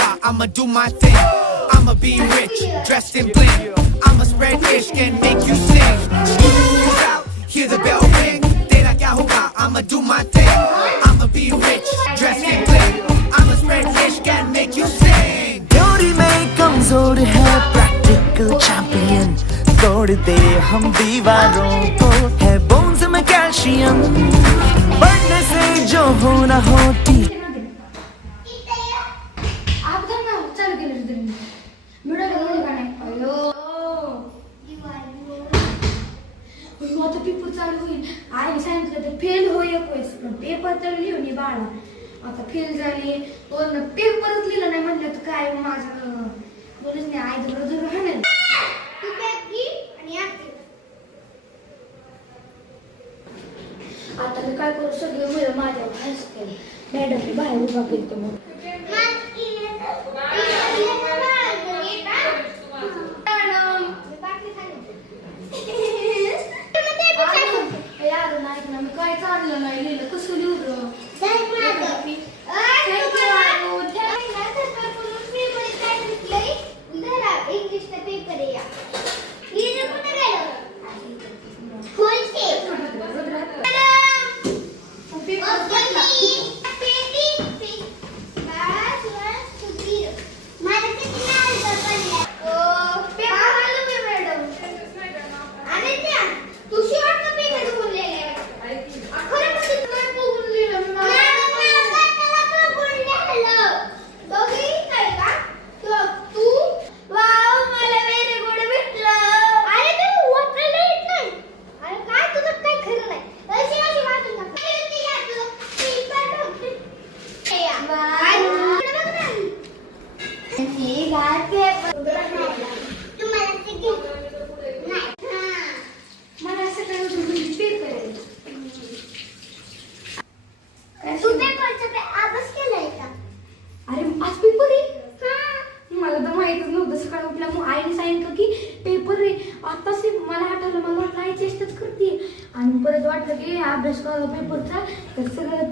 hoopla, I'ma do my thing. I'ma be rich, dressed in bling. I'ma spread ish and make you sing. Move out, hear the bell ring. Tera kya hoga, I'ma do my thing. I'ma be rich, dressed in bling. I'ma spread ish and make you sing. Theory में कमजोर है practical champion. तोड़ दे हम दीवारों को है bones में calcium. बढ़ने से जो होना होती. आता पेपर चालू होईल. आईने सांगितलं तर फेल हो एक वेळेस, पण पेपर तर लिहून ये बाळा. आता फेल झाली, वरनं पेपरच लिहिलं नाही म्हणलं तर काय माझं बोलच नाही. आई जवळ जवळ राहणार. आता मी काय करू, सगळे मुलं माझ्यावर हसते. मॅडमने बाहेर उभा केलं मग मी काय चाललं नाही लिहिलं कसं लिहू. इंग्लिशचा पेपर आहे या आईने सांगितलं की पेपर रे. आताच मला आठवलं, मला वाटलं आई चेष्टाच करते आणि परत वाटलं की अभ्यास करा पेपरचा तर सगळं